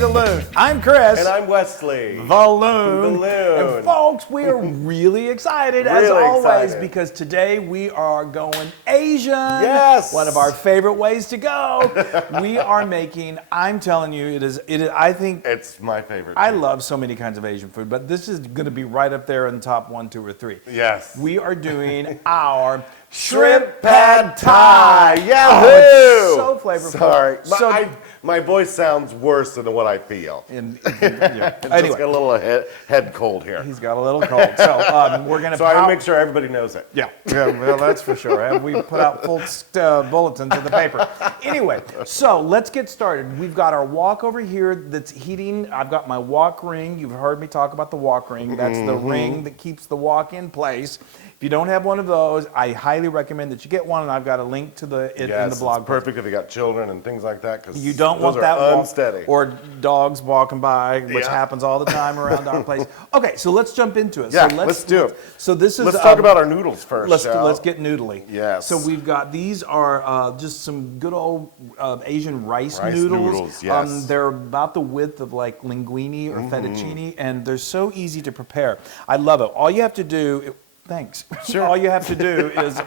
the Loon. I'm Chris. And I'm Wesley. The Loon. The Loon. And folks, we are really excited as always because today we are going Asian. Yes. One of our favorite ways to go. We are making, I'm telling you, it is, I think. It's my favorite. I love so many kinds of Asian food, but this is going to be right up there in the top 1, 2, or 3. Yes. We are doing our Shrimp Pad Thai. Yahoo! Oh, it's so flavorful. Sorry. My voice sounds worse than what I feel. Anyway. Just got a little head cold here. He's got a little cold. So we're going to... So I make sure everybody knows it. Yeah, well, that's for sure. We put out full bulletins in the paper. Anyway, so let's get started. We've got our wok over here that's heating. I've got my wok ring. You've heard me talk about the wok ring. That's the ring that keeps the wok in place. If you don't have one of those, I highly recommend that you get one, and I've got a link to in the blog. It's perfect if you got children and things like that, because you don't want that unsteady. Or dogs walking by, which happens all the time around our place. Okay, so let's jump into it. Yeah, so let's do it. So this is. Let's talk about our noodles first. Let's get noodly. Yes. So we've got these are just some good old Asian rice noodles. Yes. They're about the width of like linguine or fettuccine, and they're so easy to prepare. I love it. All you have to do. Thanks. Sure. All you have to do is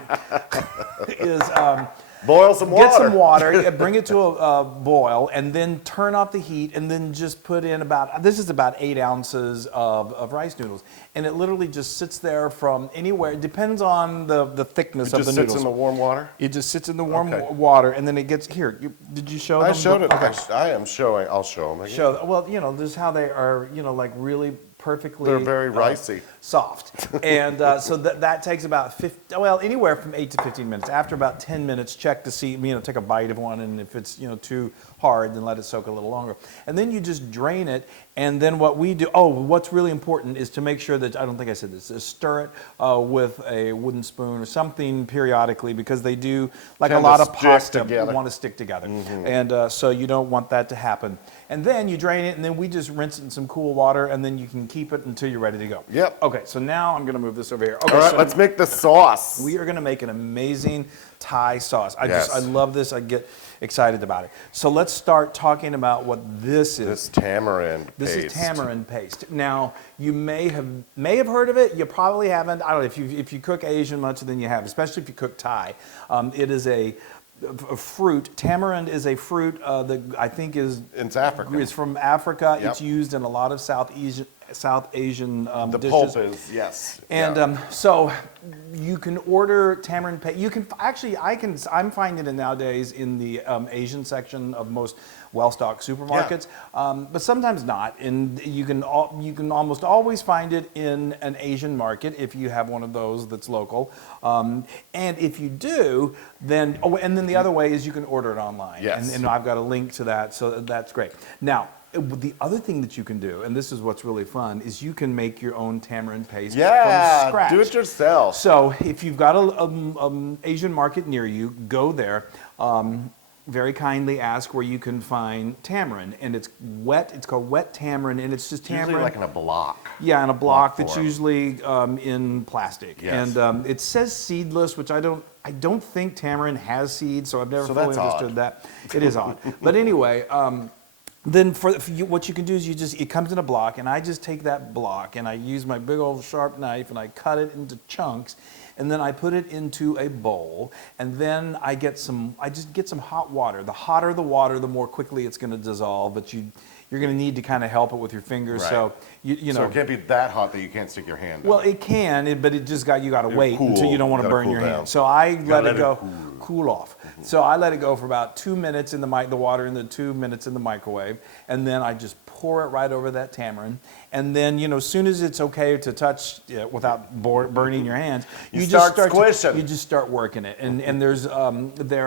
boil some water. Get some water, bring it to a boil, and then turn off the heat, and then just put in this is about 8 ounces of rice noodles. And it literally just sits there from anywhere. It depends on the thickness of the noodles. It just sits in the warm water? It just sits in the warm water, and then it gets, here, did you show them? I showed it. Okay. I am showing. I'll show them again. Well, this is how they are, like really perfectly. They're very ricey. Soft. And so that takes about anywhere from 8 to 15 minutes. After about 10 minutes, check to see, take a bite of one, and if it's, too hard, then let it soak a little longer. And then you just drain it, and then what we do, what's really important is to make sure that, I don't think I said this, is stir it with a wooden spoon or something periodically, because they do, like a lot of pasta, want to stick together. And so you don't want that to happen. And then you drain it, and then we just rinse it in some cool water, and then you can keep it until you're ready to go. Yep. Okay, so now I'm going to move this over here. Okay, all right, so let's make the sauce. We are going to make an amazing Thai sauce. I love this. I get excited about it. So let's start talking about what this is. This tamarind paste. This is tamarind paste. Now, you may have heard of it. You probably haven't. I don't know, if you cook Asian much, then you have, especially if you cook Thai. It is a fruit. Tamarind is a fruit that I think is... It's African. It's from Africa. Yep. It's used in a lot of South Asian the dishes. pulp is, yes. And so you can order tamarind paste. You can actually, I'm finding it nowadays in the Asian section of most well-stocked supermarkets, but sometimes not. And you can almost always find it in an Asian market if you have one of those that's local. And if you do, then and then the other way is you can order it online. Yes. And I've got a link to that, so that's great. Now, the other thing that you can do, and this is what's really fun, is you can make your own tamarind paste from scratch. Do it yourself. So if you've got an Asian market near you, go there. Very kindly ask where you can find tamarind, and it's wet. It's called wet tamarind, and it's just tamarind. Usually like in a block. Yeah, in a block that's usually in plastic. Yes. And it says seedless, which I don't think tamarind has seeds, so I've never fully understood that. It is odd. But anyway. Then for what you can do is it comes in a block, and I just take that block and I use my big old sharp knife and I cut it into chunks, and then I put it into a bowl, and then I just get some hot water. The hotter the water, the more quickly it's going to dissolve, but you're going to need to kind of help it with your fingers. Right. So So it can't be that hot that you can't stick your hand in. Well, it can, but you got to wait until you don't want to burn your hand. So I let it go cool off. So I let it go for about 2 minutes in the water in the 2 minutes in the microwave, and then I just pour it right over that tamarind. And then, as soon as it's okay to touch it without burning your hands, you just start squishing. You just start working it. And there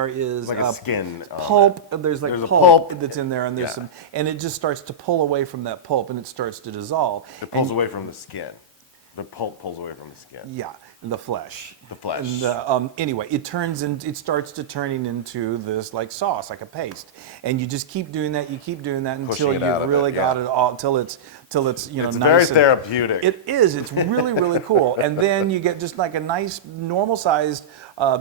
is like a skin pulp. There's pulp that's in there, and there's some, and it just starts to pull away from that pulp, and it starts to dissolve. It pulls away from the skin. The pulp pulls away from the skin. Yeah, the flesh. The flesh. And anyway, it starts to turning into this like sauce, like a paste, and you just keep doing that. You keep doing that until Pushing it out you've of really it, got yeah. it all, till it's It's nice. very and- therapeutic. It is. It's really, really cool. And then you get just like a nice, normal-sized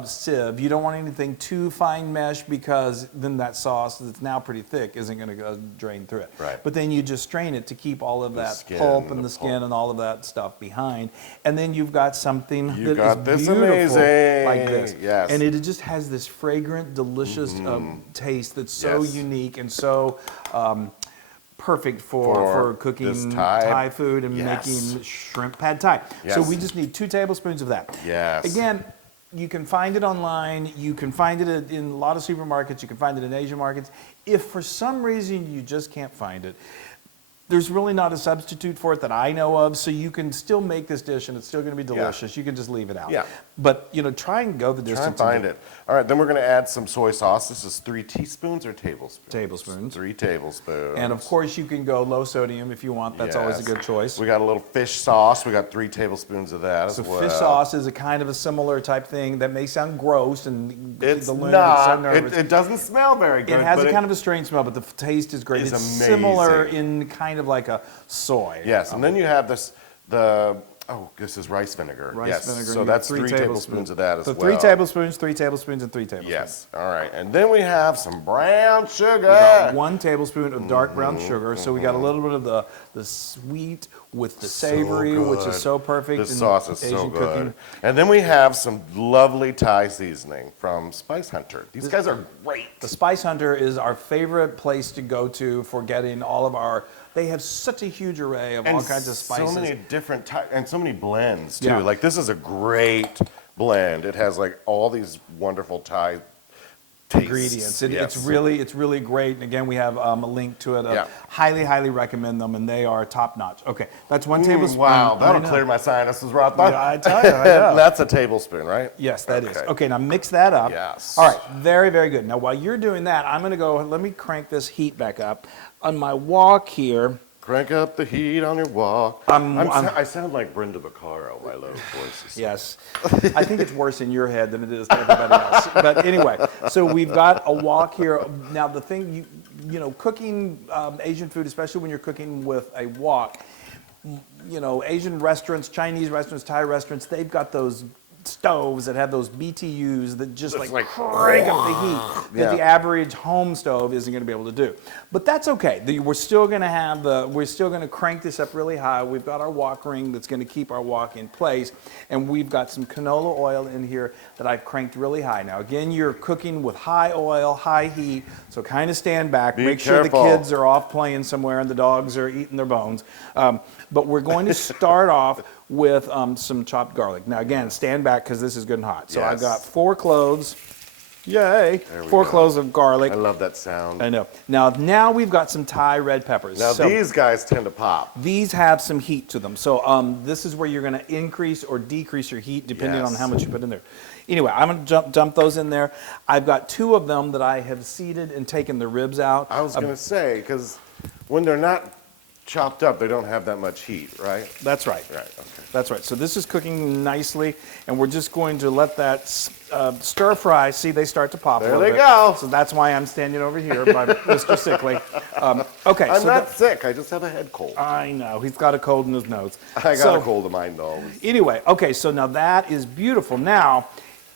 sieve. You don't want anything too fine mesh because then that sauce that's now pretty thick isn't going to drain through it. Right. But then you just strain it to keep all of that skin pulp and and the the skin pulp. and all of that stuff behind. And then you've got something You that got is this beautiful amazing. like this. Yes. And it just has this fragrant, delicious taste that's so Yes. unique and so perfect for cooking this Thai. food and Yes. making shrimp pad Thai. So Yes. we just need 2 tablespoons of that. Yes. Again, you can find it online. You can find it in a lot of supermarkets. You can find it in Asian markets. If for some reason you just can't find it, there's really not a substitute for it that I know of, so you can still make this dish and it's still going to be delicious. You can just leave it out. Yeah. But, try and go the Try distance. and find it. All right, then we're going to add some soy sauce. This is 3 teaspoons or tablespoons? Tablespoons. 3 tablespoons. And of course, you can go low sodium if you want. That's always a Yes. good choice. We got a little fish sauce. We got 3 tablespoons of that as So well. fish sauce is a kind of a similar type thing that may sound gross, and It's the Loon gets so not. nervous. It doesn't smell very good. It has but a kind of a strange smell, but the taste is great. is It's similar amazing. in kind of like a soy. Yes, and then you have this this is rice vinegar. Rice yes. vinegar. So you that's get 3 tablespoons of that as so well. 3 tablespoons, 3 tablespoons, and 3 tablespoons. Yes. All right, and then we have some brown sugar. We got 1 tablespoon of dark brown sugar, so we got a little bit of the sweet with the savory, which is good. so perfect This in sauce is Asian so good. cooking. And then we have some lovely Thai seasoning from Spice Hunter. These guys are great. The Spice Hunter is our favorite place to go to for getting all of our. They have such a huge array of all kinds of spices. So many different and so many blends too. Yeah. Like this is a great blend. It has like all these wonderful Thai tastes. Ingredients. Yes. It's really great. And again, we have a link to it. Yeah. Highly recommend them, and they are top notch. Okay, that's 1 tablespoon. Wow, I that'll know. clear my sinuses right there. Yeah, I tell you, I know. That's a tablespoon, right? Yes, that is. Okay, now mix that up. Yes. All right, very good. Now while you're doing that, I'm going to go. Let me crank this heat back up on my wok here. Crank up the heat on your walk. I sound like Brenda Vaccaro, my low voices. Yes. I think it's worse in your head than it is to everybody else. But anyway, so we've got a wok here. Now the thing, cooking Asian food, especially when you're cooking with a wok, Asian restaurants, Chinese restaurants, Thai restaurants, they've got those stoves that have those BTUs that just like crank up the heat that the average home stove isn't going to be able to do. But that's okay. We're still going to crank this up really high. We've got our wok ring that's going to keep our wok in place, and we've got some canola oil in here that I've cranked really high. Now again, you're cooking with high oil, high heat, so kind of stand back. Make sure the kids are off playing somewhere and the dogs are eating their bones. But we're going to start off with some chopped garlic. Now again, stand back because this is good and hot. So I've got 4 cloves. Yay! 4 cloves of garlic. I love that sound. I know. Now we've got some Thai red peppers. Now So these guys tend to pop. these have some heat to them. So this is where you're going to increase or decrease your heat depending on how much you put in there. Anyway, I'm going to dump those in there. I've got 2 of them that I have seeded and taken the ribs out. I was going to say, because when they're not chopped up, they don't have that much heat, right? That's right. Right, okay. That's right. So this is cooking nicely, and we're just going to let that stir fry. See, they start to pop. There a they little bit. go. So that's why I'm standing over here by Mr. Sickly. Okay. I'm so not sick. I just have a head cold. I know. He's got a cold in his nose. I got a cold of mine, though. Anyway, okay, so now that is beautiful. Now,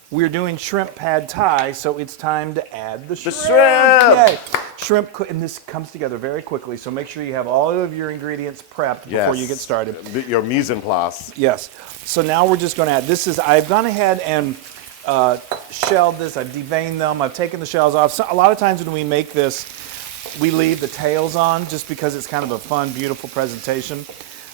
we're doing shrimp pad Thai, so it's time to add the shrimp. Yay! Shrimp, and this comes together very quickly, so make sure you have all of your ingredients prepped before you get started. Your mise en place. Yes. So now we're just going to add, I've gone ahead and shelled this, I've deveined them, I've taken the shells off. So a lot of times when we make this, we leave the tails on just because it's kind of a fun, beautiful presentation.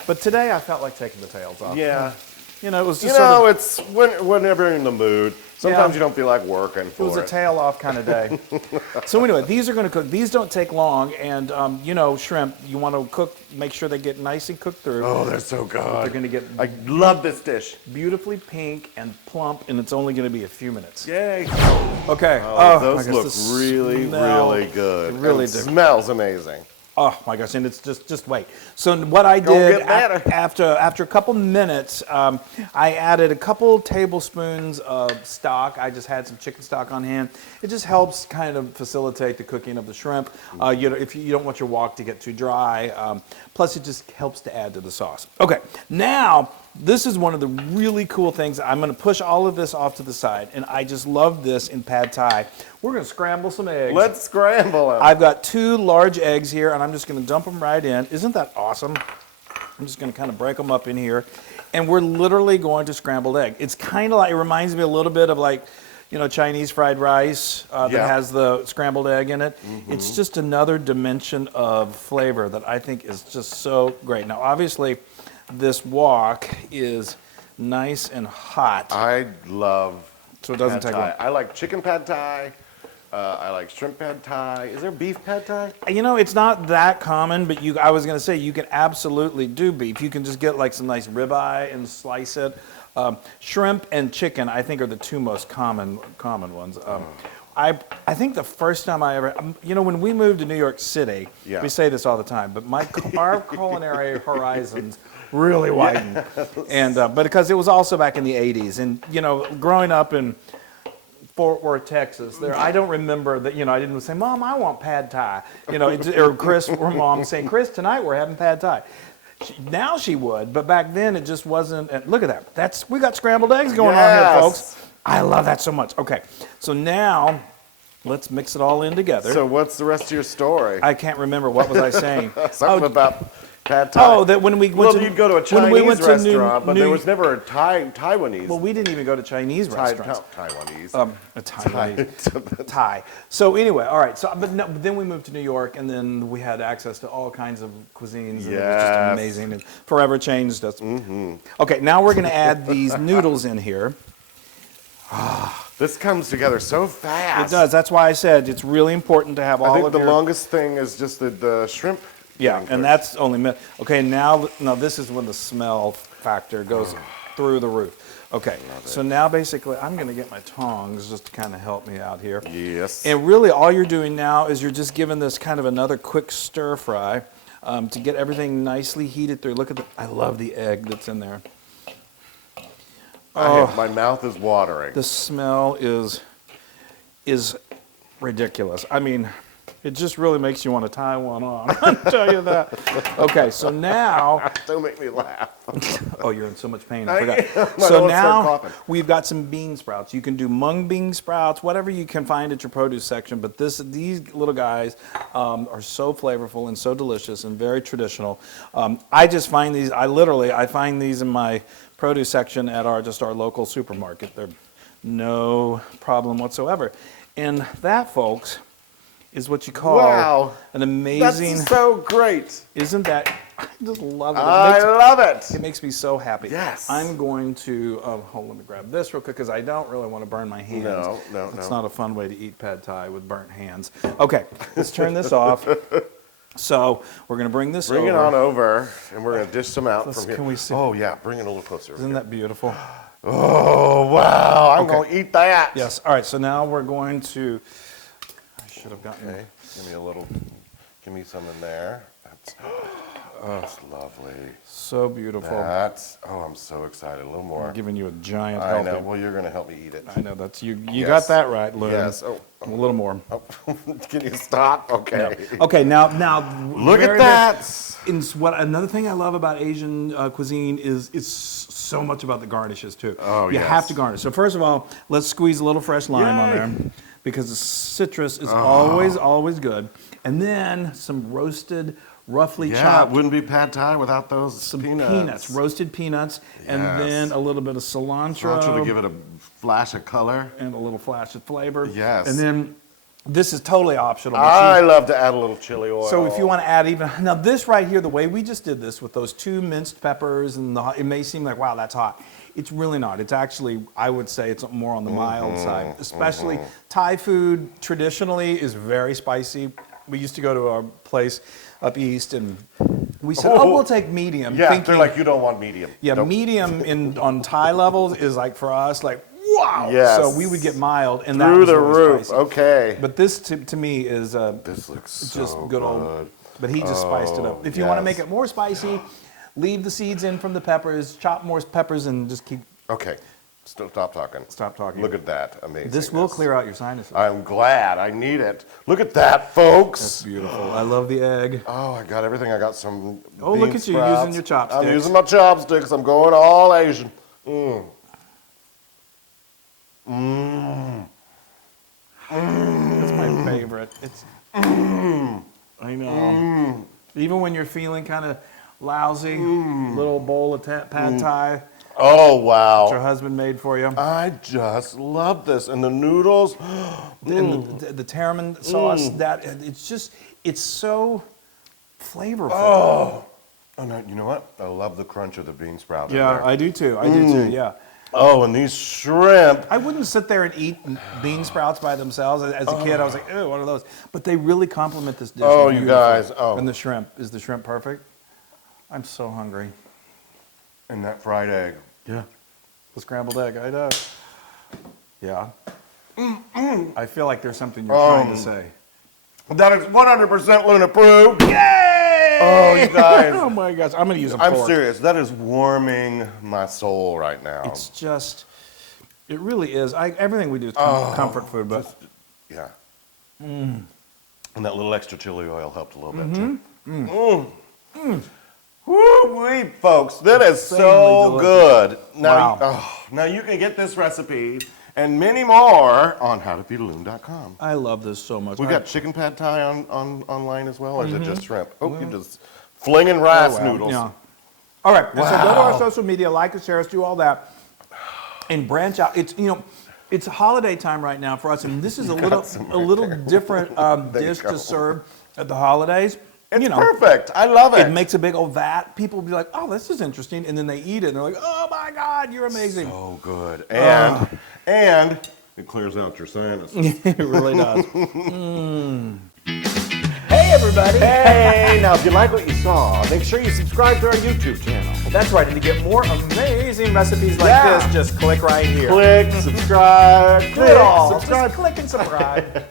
But today I felt like taking the tails off. Yeah. It was just sort of, it's whenever you're in the mood. Sometimes you don't feel like working for it. it was a tail off kind of day. So anyway, these are going to cook. These don't take long, and shrimp, you want to cook, make sure they get nice and cooked through. Oh, they're so good. They're going to get I love this dish. beautifully pink and plump, and it's only going to be a few minutes. Yay. Okay. Oh, I those guess look the really, smell- really good. They really and do. Smells amazing. Oh my gosh, and it's just wait. So what I Gonna did get better. after a couple minutes, I added a couple tablespoons of stock. I just had some chicken stock on hand. It just helps kind of facilitate the cooking of the shrimp. If you don't want your wok to get too dry. Plus, it just helps to add to the sauce. Okay, now this is one of the really cool things. I'm going to push all of this off to the side, and I just love this in pad thai. We're going to scramble some eggs. Let's scramble them. I've got 2 large eggs here, and I'm just going to dump them right in. Isn't that awesome? I'm just going to kind of break them up in here, and we're literally going to scrambled egg. It's kind of like, it reminds me a little bit of like, Chinese fried rice that has the scrambled egg in it. It's just another dimension of flavor that I think is just so great. Now, obviously, this wok is nice and hot. I love So it doesn't pad take thai. long. I like chicken pad thai. I like shrimp pad thai. Is there beef pad thai? It's not that common, but I was going to say you can absolutely do beef. You can just get like some nice ribeye and slice it. Shrimp and chicken, I think, are the 2 most common ones. I think the first time I ever, when we moved to New York City, we say this all the time, but our culinary horizons really widened, and but because it was also back in the '80s, and growing up in Fort Worth, Texas, I don't remember that. I didn't say, "Mom, I want pad thai," or Chris or Mom saying, "Chris, tonight we're having pad thai." Now she would, but back then it just wasn't. And look at that. We got scrambled eggs going on here, folks. I love that so much. Okay, so now let's mix it all in together. So what's the rest of your story? I can't remember. What was I saying? Something about pad thai. Oh, that when we went you'd go to a when we went Chinese to restaurant, but there was never a Taiwanese. Well, we didn't even go to Chinese restaurants. Taiwanese. A Taiwanese. Thai. So anyway, all right. So, but then we moved to New York, and then we had access to all kinds of cuisines, and it was just amazing, and forever changed us. Okay, now we're going to add these noodles in here. This comes together so fast. It does. That's why I said it's really important to have all I think of the your... longest thing is just the shrimp. Yeah, and that's only... Okay, now this is when the smell factor goes through the roof. Okay, so now basically I'm going to get my tongs just to kind of help me out here. Yes. And really all you're doing now is you're just giving this kind of another quick stir fry to get everything nicely heated through. Look at I love the egg that's in there. My mouth is watering. The smell is ridiculous. I mean, it just really makes you want to tie one on. I'll tell you that. Okay, so now... Don't make me laugh. Oh, you're in so much pain. I forgot. So now we've got some bean sprouts. You can do mung bean sprouts, whatever you can find at your produce section. But these little guys are so flavorful and so delicious and very traditional. I just find these. I find these in my produce section at our local supermarket. They're no problem whatsoever. And that, folks, is what you call an amazing... That's so great. Isn't that... I just love it. I love it. It makes me so happy. Yes. I'm going to... let me grab this real quick because I don't really want to burn my hands. No. It's not a fun way to eat pad thai with burnt hands. Okay, let's turn this off. So we're going to bring this over. Bring it on over, and we're going to dish some out from here. Can we see? Oh, yeah. Bring it a little closer. Isn't that beautiful? Oh, wow. I'm going to eat that. Yes. All right, so now we're going to... I should have gotten... Okay. Give me some in there. That's lovely. So beautiful. I'm so excited. A little more. I'm giving you a giant I helping. know. Well, you're going to help me eat it. I know, that's you. You Yes. got that right, Loon. Yes. Oh. A little more. Oh. Can you stop? Okay. No. Okay, now Look at that. Another thing I love about Asian cuisine is it's so much about the garnishes too. Oh, you yes. have to garnish. So first of all, let's squeeze a little fresh lime on there because the citrus is always good. And then some roasted, roughly chopped. It wouldn't be pad thai without those peanuts. Roasted peanuts, and then a little bit of cilantro. Cilantro to give it a flash of color. And a little flash of flavor. Yes. And then this is totally optional. I love to add a little chili oil. So if you want to add now this right here, the way we just did this with those 2 minced peppers, and it may seem like, wow, that's hot. It's really not. It's actually, I would say it's more on the mild side. Especially Thai food traditionally is very spicy. We used to go to a place up east, and we said, we'll take medium. Yeah, thinking, they're like, you don't want medium. Yeah, Nope. medium on Thai levels is like for us, like, wow. Yes. So we would get mild, and that Through was the really roof. spicy. Okay. But this to me is This looks just so good old but he just spiced it up. If you want to make it more spicy, leave the seeds in from the peppers, chop more peppers, and just keep. Okay, stop talking. Stop talking. Look at that, amazing. This will clear out your sinuses. I'm glad. I need it. Look at that, folks. That's beautiful. I love the egg. Oh, I got everything. I got some. Oh, bean look at you sprouts. using your chopsticks. I'm using my chopsticks. I'm going all Asian. Mmm. Mmm. That's my favorite. It's. I know. Even when you're feeling kind of lousy, little bowl of pad thai Oh, wow. your husband made for you. I just love this. And the noodles. And the tamarind sauce, that it's so flavorful. Oh. And you know what? I love the crunch of the bean sprout. in Yeah, there. I do too. I do too. Yeah. Oh, and these shrimp. I wouldn't sit there and eat bean sprouts by themselves. As a kid, I was like, ew, what are those? But they really complement this dish. Oh, you beautifully. guys, oh. And the shrimp. Is the shrimp perfect? I'm so hungry. And that fried egg. Yeah. The scrambled egg, I know. Yeah. I feel like there's something you're trying to say. That is 100% Loon approved. Yay! Oh, you guys. Oh my gosh, I'm gonna use a I'm fork. serious. That is warming my soul right now. It's just, it really is. Everything we do is comfort food, but Yeah. And that little extra chili oil helped a little bit too. Woo-wee, folks. That is so Insanely good. Wow. Now you can get this recipe and many more on howtofeedaloon.com. I love this so much. We've got chicken pad thai online as well, or is it just shrimp? Oh, you're just flinging rice noodles. Yeah. All right, and so go to Wow. our social media, like us, share us, do all that, and branch out. It's it's holiday time right now for us, and this is a little different dish go. to serve at the holidays. It's perfect. I love it. It makes a big old vat. People will be like, "Oh, this is interesting," and then they eat it, and they're like, "Oh my God, you're amazing!" So good. And it clears out your sinus. It really does. Hey, everybody! Hey, now if you like what you saw, make sure you subscribe to our YouTube channel. That's right, and to get more amazing recipes like Yeah. this, just click right here. Click, subscribe, Do it all. subscribe. Just click and subscribe.